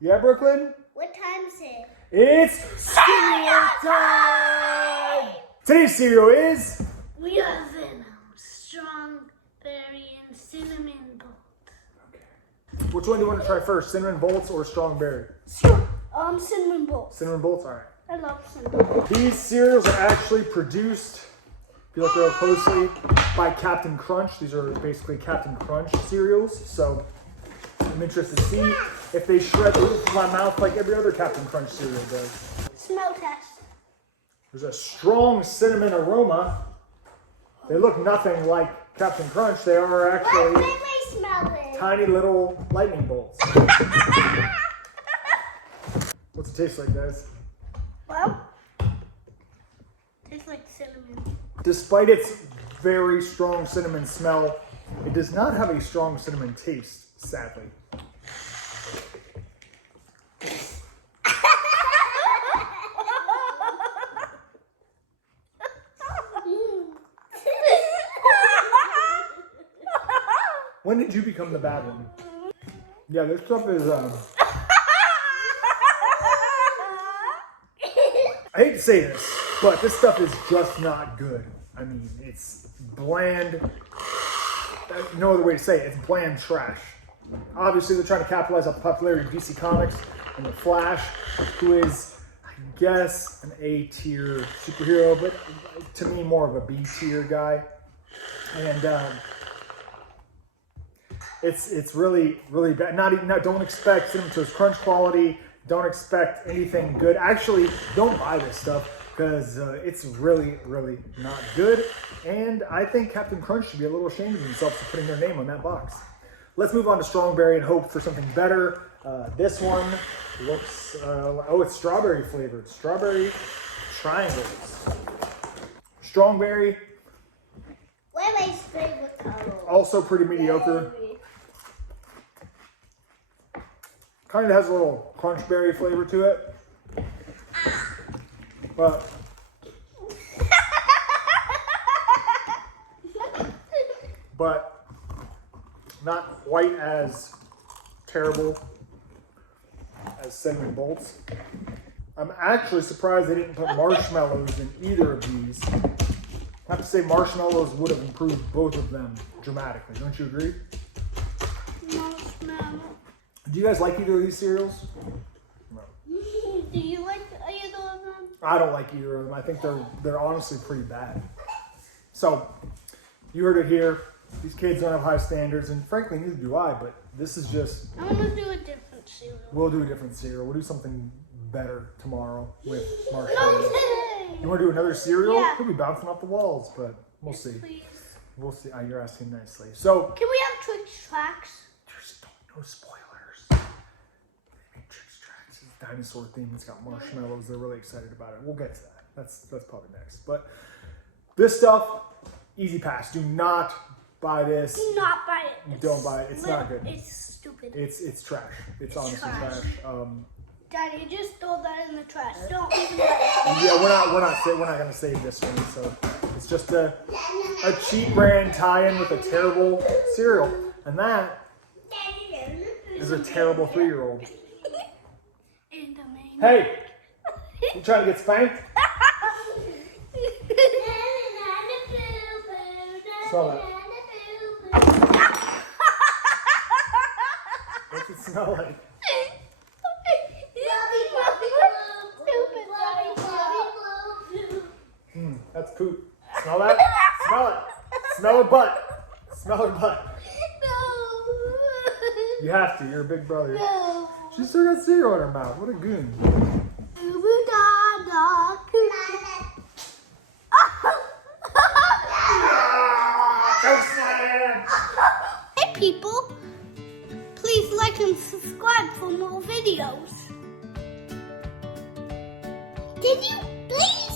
Yeah, Brooklyn? What time is it? It's cereal time! Today's cereal is... We have Venom, Strawberry, and Cinnamon Bolt. Okay. Which one do you want to try first? Cinnamon Bolts or Strongberry? Cinnamon Bolt. Cinnamon Bolts? Alright. I love Cinnamon Bolt. These cereals are actually produced, if you look real closely, by Captain Crunch. These are basically Captain Crunch cereals. So I'm interested to see if they shred the roof of my mouth like every other Captain Crunch cereal does. Smell test. There's a strong cinnamon aroma. They look nothing like Captain Crunch. They are actually Smell it. tiny little lightning bolts. What's it taste like, guys? Well, tastes like cinnamon. Despite its very strong cinnamon smell, it does not have a strong cinnamon taste, sadly. When did you become the bad one? Yeah, this stuff is, I hate to say this, but this stuff is just not good. I mean, it's bland. No other way to say it. It's bland trash. Obviously, they're trying to capitalize on the popularity of DC Comics and The Flash, who is, I guess, an A-tier superhero, but to me, more of a B-tier guy. And it's really, really bad. Don't expect Cinnamon Toast Crunch quality. Don't expect anything good. Actually, don't buy this stuff because it's really, really not good. And I think Captain Crunch should be a little ashamed of themselves for putting their name on that box. Let's move on to Strongberry and hope for something better. This one looks, oh, it's strawberry flavored. Strawberry triangles. Strongberry. What is my favorite color? Also pretty mediocre. Kind of has a little crunchberry flavor to it. But not quite as terrible as Cinnamon Bolts. I'm actually surprised they didn't put marshmallows in either of these. I have to say marshmallows would have improved both of them dramatically. Don't you agree? Marshmallow. Do you guys like either of these cereals? No. Do you like either of them? I don't like either of them. I think they're honestly pretty bad. So, you heard it here. These kids don't have high standards, and frankly, neither do I, but this is just... I want to do a different cereal. We'll do a different cereal. We'll do something better tomorrow with marshmallows. You want to do another cereal? Yeah. We'll be bouncing off the walls, but we'll see. Please. We'll see. Oh, you're asking nicely. So, Can we have Twitch tracks? there's no spoilers. They made Tricks Tracks. It's a dinosaur theme. It's got marshmallows. They're really excited about it. We'll get to that. That's probably next. But this stuff, easy pass. Do not buy this. Do not buy it. Don't buy it. It's not good. It's stupid. It's trash. It's honestly trash. Daddy, just throw that in the trash. Don't even let it. Yeah, we're not gonna save this one. So it's just a cheap brand tie-in with a terrible cereal, and that is a terrible 3-year-old. Hey, you trying to get spanked? Smell that. What's it smell like? That's poop. Smell that? Smell it. Smell her butt. Smell her butt. No. You have to. You're a big brother. No. She still got cereal in her mouth. What a goon. Hey people, please like and subscribe for more videos. Did you please?